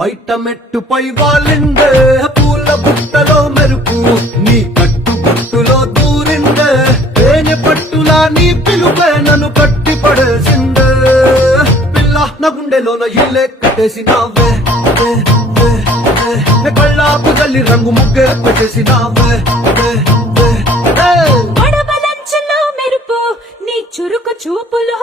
బయట మెట్టుపై వాలిందే పూల బుట్టలో మెరుపు నీ కట్టు గుట్టులో దూరిందే తేనె పట్టులా నీ పిలుపే నన్ను కట్టి పడేసిందే పిల్ల నా గుండెలోన ఇల్లే కట్టేసినావే కళ్ళాపు గల్లి రంగు ముగ్గే పెట్టేసినావే గొడవలంచులో మెరుపు నీ చురుకు చూపులో